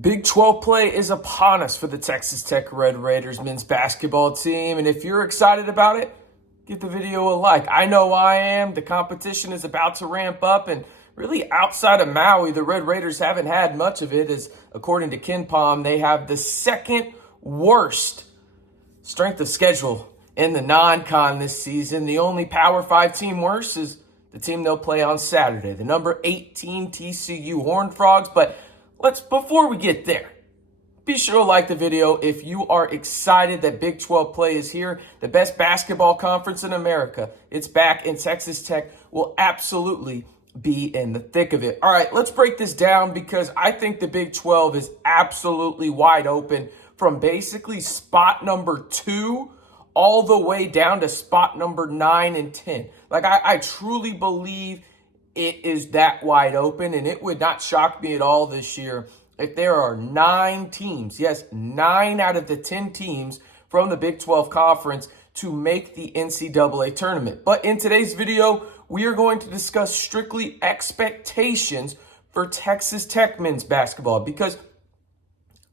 Big 12 play is upon us for the Texas Tech Red Raiders men's basketball team. And if you're excited about it, give the video a like. I know I am. The competition is about to ramp up. And really outside of Maui, the Red Raiders haven't had much of it. As according to KenPom, they have the second worst strength of schedule in the non-con this season. The only Power 5 team worse is the team they'll play on Saturday, the number 18 TCU Horned Frogs. But before we get there, be sure to like the video if you are excited that Big 12 play is here. The best basketball conference in America. It's back, and Texas Tech will absolutely be in the thick of it. All right, let's break this down because I think the Big 12 is absolutely wide open from basically spot number 2 all the way down to spot number 9 and 10. I truly believe it is that wide open, and it would not shock me at all this year if there are 9 teams, yes, 9 out of the 10 teams from the Big 12 Conference to make the NCAA Tournament. But in today's video, we are going to discuss strictly expectations for Texas Tech men's basketball because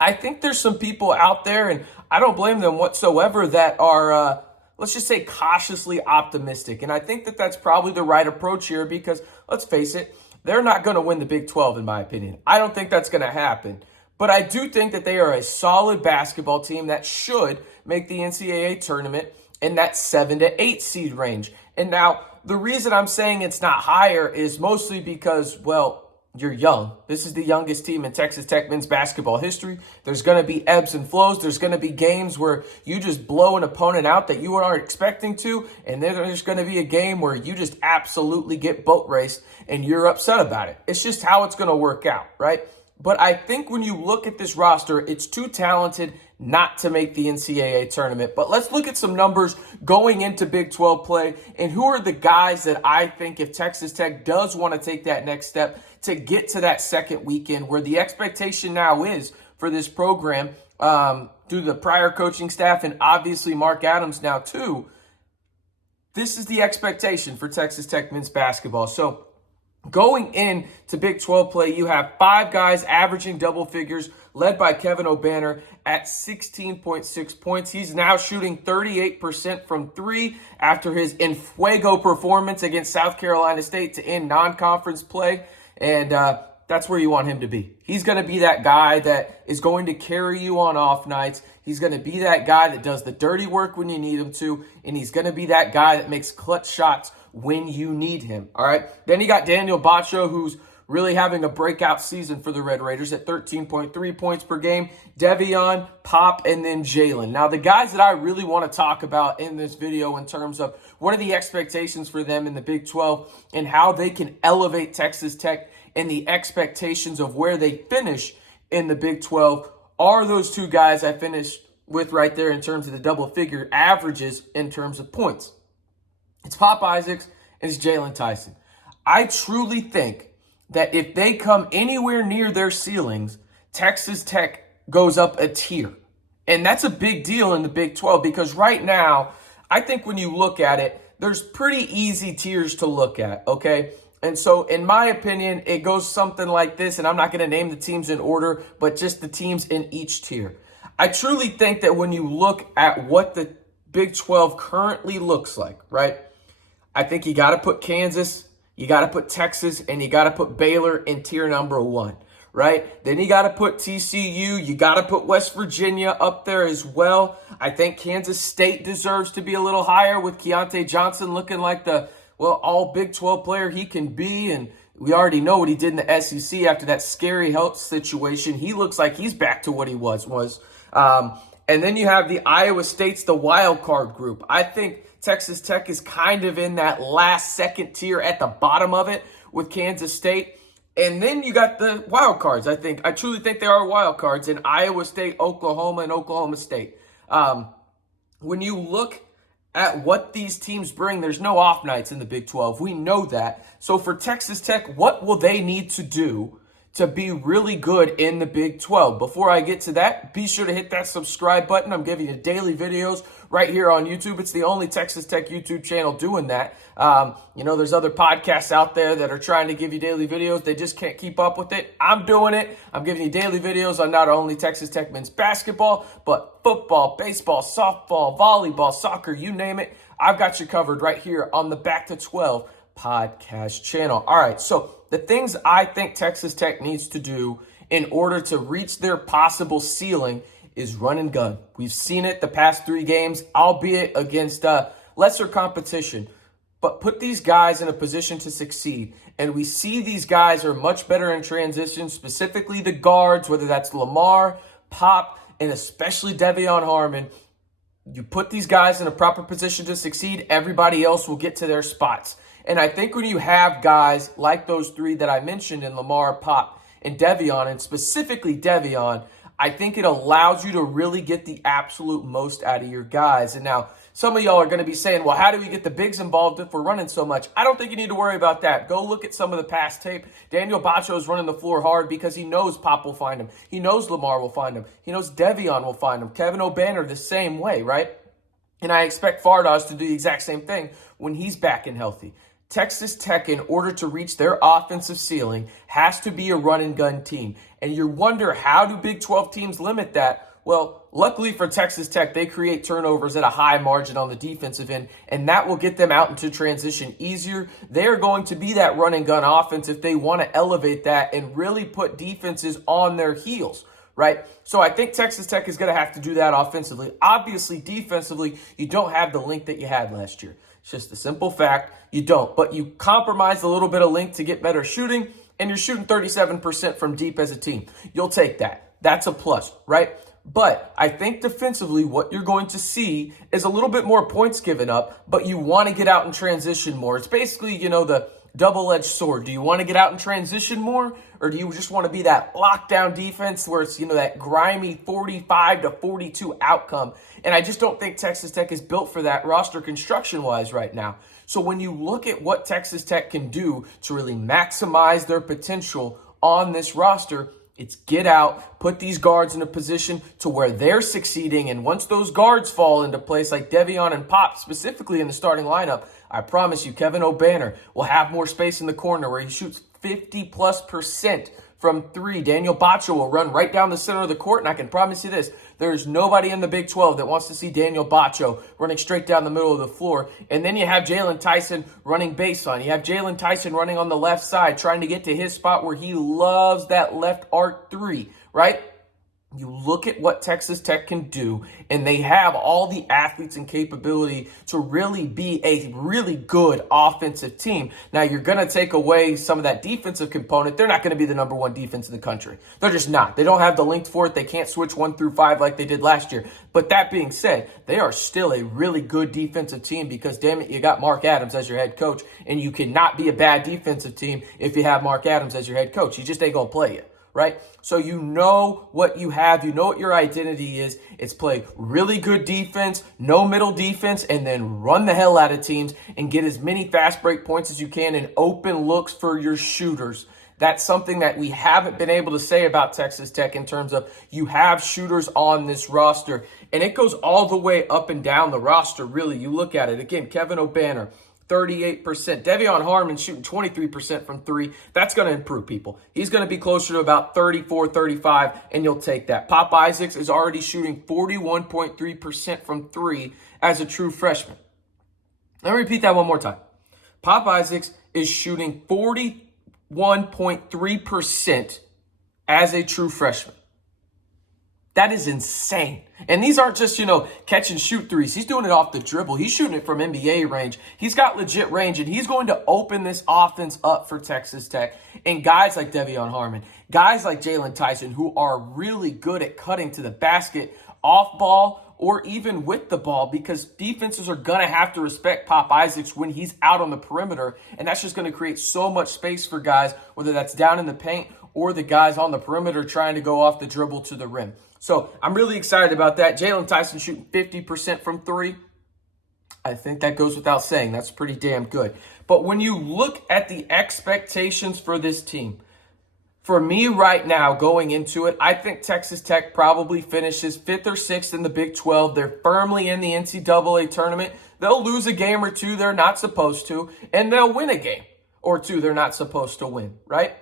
I think there's some people out there, and I don't blame them whatsoever, that are, let's just say, cautiously optimistic. And I think that that's probably the right approach here because, let's face it, they're not going to win the Big 12, in my opinion. I don't think that's going to happen. But I do think that they are a solid basketball team that should make the NCAA tournament in that 7 to 8 seed range. And now, the reason I'm saying it's not higher is mostly because, well, you're young. This is the youngest team in Texas Tech men's basketball history. There's going to be ebbs and flows. There's going to be games where you just blow an opponent out that you aren't expecting to. And then there's going to be a game where you just absolutely get boat raced and you're upset about it. It's just how it's going to work out, right? But I think when you look at this roster, it's too talented not to make the NCAA tournament. But let's look at some numbers going into Big 12 play and who are the guys that I think if Texas Tech does want to take that next step to get to that second weekend where the expectation now is for this program through the prior coaching staff and obviously Mark Adams now too. This is the expectation for Texas Tech men's basketball. So going into Big 12 play, you have 5 guys averaging double figures, led by Kevin Obanor at 16.6 points. He's now shooting 38% from 3 after his en fuego performance against South Carolina State to end non-conference play. And that's where you want him to be. He's going to be that guy that is going to carry you on off nights. He's going to be that guy that does the dirty work when you need him to. And he's going to be that guy that makes clutch shots when you need him. All right. Then you got Daniel Batcho, who's really having a breakout season for the Red Raiders at 13.3 points per game. Devion, Pop, and then Jalen. Now, the guys that I really want to talk about in this video in terms of what are the expectations for them in the Big 12 and how they can elevate Texas Tech and the expectations of where they finish in the Big 12 are those 2 guys I finished with right there in terms of the double-figure averages in terms of points. It's Pop Isaacs and it's Jalen Tyson. I truly think that if they come anywhere near their ceilings, Texas Tech goes up a tier. And that's a big deal in the Big 12 because right now, I think when you look at it, there's pretty easy tiers to look at, okay? And so, in my opinion, it goes something like this, and I'm not going to name the teams in order, but just the teams in each tier. I truly think that when you look at what the Big 12 currently looks like, right? I think you got to put Kansas, you got to put Texas, and you got to put Baylor in tier number 1, right? Then you got to put TCU. You got to put West Virginia up there as well. I think Kansas State deserves to be a little higher with Keontae Johnson looking like the, well, all Big 12 player he can be. And we already know what he did in the SEC after that scary health situation. He looks like he's back to what he was. And then you have the Iowa State's the wild card group. I think Texas Tech is kind of in that last second tier at the bottom of it with Kansas State. And then you got the wild cards, I truly think there are wild cards in Iowa State, Oklahoma, and Oklahoma State. When you look at what these teams bring, there's no off nights in the Big 12. We know that. So for Texas Tech, what will they need to do to be really good in the Big 12. Before I get to that, be sure to hit that subscribe button. I'm giving you daily videos right here on YouTube. It's the only Texas Tech YouTube channel doing that. There's other podcasts out there that are trying to give you daily videos. They just can't keep up with it. I'm doing it. I'm giving you daily videos on not only Texas Tech men's basketball, but football, baseball, softball, volleyball, soccer, you name it. I've got you covered right here on the Back to 12 podcast channel. All right, so the things I think Texas Tech needs to do in order to reach their possible ceiling is run and gun. We've seen it the past 3 games, albeit against lesser competition, but put these guys in a position to succeed. And we see these guys are much better in transition, specifically the guards, whether that's Lamar, Pop, and especially Devion Harmon. You put these guys in a proper position to succeed, everybody else will get to their spots. And I think when you have guys like those 3 that I mentioned in Lamar, Pop, and Devion, and specifically Devion, I think it allows you to really get the absolute most out of your guys. And now some of y'all are going to be saying, well, how do we get the bigs involved if we're running so much? I don't think you need to worry about that. Go look at some of the past tape. Daniel Batcho is running the floor hard because he knows Pop will find him. He knows Lamar will find him. He knows Devion will find him. Kevin Obanor the same way, right? And I expect Fardaws to do the exact same thing when he's back and healthy. Texas Tech, in order to reach their offensive ceiling, has to be a run-and-gun team. And you wonder, how do Big 12 teams limit that? Well, luckily for Texas Tech, they create turnovers at a high margin on the defensive end, and that will get them out into transition easier. They're going to be that run-and-gun offense if they want to elevate that and really put defenses on their heels, right? So I think Texas Tech is going to have to do that offensively. Obviously, defensively, you don't have the length that you had last year. It's just a simple fact. You don't. But you compromise a little bit of length to get better shooting, and you're shooting 37% from deep as a team. You'll take that. That's a plus, right? But I think defensively, what you're going to see is a little bit more points given up, but you want to get out and transition more. It's basically, the double-edged sword. Do you want to get out and transition more, or do you just want to be that lockdown defense where it's, that grimy 45-42 outcome? And I just don't think Texas Tech is built for that roster construction-wise right now. So when you look at what Texas Tech can do to really maximize their potential on this roster, it's get out, put these guards in a position to where they're succeeding. And once those guards fall into place, like Devion and Pop, specifically in the starting lineup, I promise you, Kevin Obanor will have more space in the corner where he shoots 50+% from 3. Daniel Batcho will run right down the center of the court. And I can promise you this, there's nobody in the Big 12 that wants to see Daniel Batcho running straight down the middle of the floor. And then you have Jalen Tyson running baseline. You have Jalen Tyson running on the left side, trying to get to his spot where he loves that left arc 3, right? You look at what Texas Tech can do, and they have all the athletes and capability to really be a really good offensive team. Now, you're going to take away some of that defensive component. They're not going to be the number 1 defense in the country. They're just not. They don't have the length for it. They can't switch 1 through 5 like they did last year. But that being said, they are still a really good defensive team because, damn it, you got Mark Adams as your head coach, and you cannot be a bad defensive team if you have Mark Adams as your head coach. He just ain't going to play you. Right? So you know what you have. You know what your identity is. It's play really good defense, no middle defense, and then run the hell out of teams and get as many fast break points as you can and open looks for your shooters. That's something that we haven't been able to say about Texas Tech in terms of you have shooters on this roster. And it goes all the way up and down the roster, really. You look at it. Again, Kevin Obanor, 38%. Devion Harmon shooting 23% from 3. That's going to improve, people. He's going to be closer to about 34, 35, and you'll take that. Pop Isaacs is already shooting 41.3% from 3 as a true freshman. Let me repeat that one more time. Pop Isaacs is shooting 41.3% as a true freshman. That is insane. And these aren't just, catch and shoot threes. He's doing it off the dribble. He's shooting it from NBA range. He's got legit range, and he's going to open this offense up for Texas Tech. And guys like Devion Harmon, guys like Jalen Tyson, who are really good at cutting to the basket off ball or even with the ball, because defenses are going to have to respect Pop Isaacs when he's out on the perimeter. And that's just going to create so much space for guys, whether that's down in the paint or the guys on the perimeter trying to go off the dribble to the rim. So I'm really excited about that. Jalen Tyson shooting 50% from 3. I think that goes without saying. That's pretty damn good. But when you look at the expectations for this team, For me right now, going into it, I think Texas Tech probably finishes 5th or 6th in the Big 12. They're firmly in the NCAA tournament. They'll lose a game or two they're not supposed to, and they'll win a game or two they're not supposed to win, right?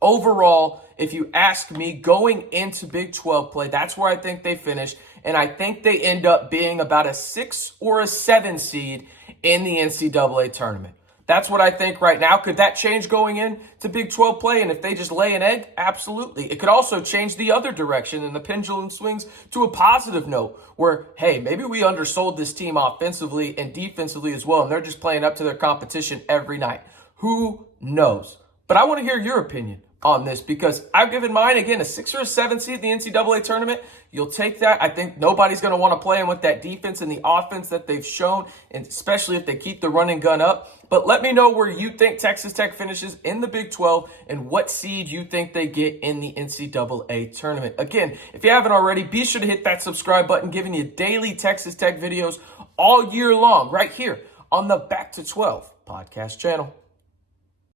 Overall, if you ask me, going into Big 12 play, that's where I think they finish, and I think they end up being about a 6 or a 7 seed in the NCAA tournament. That's what I think right now. Could that change going into Big 12 play? And if they just lay an egg, absolutely. It could also change the other direction and the pendulum swings to a positive note where, hey, maybe we undersold this team offensively and defensively as well, and they're just playing up to their competition every night. Who knows? But I want to hear your opinion on this because I've given mine, again, a 6 or a 7 seed in the NCAA tournament. You'll take that. I think nobody's going to want to play in with that defense and the offense that they've shown, and especially if they keep the run and gun up. But let me know where you think Texas Tech finishes in the Big 12 and what seed you think they get in the NCAA tournament. Again, if you haven't already, be sure to hit that subscribe button, giving you daily Texas Tech videos all year long right here on the Back to 12 podcast channel.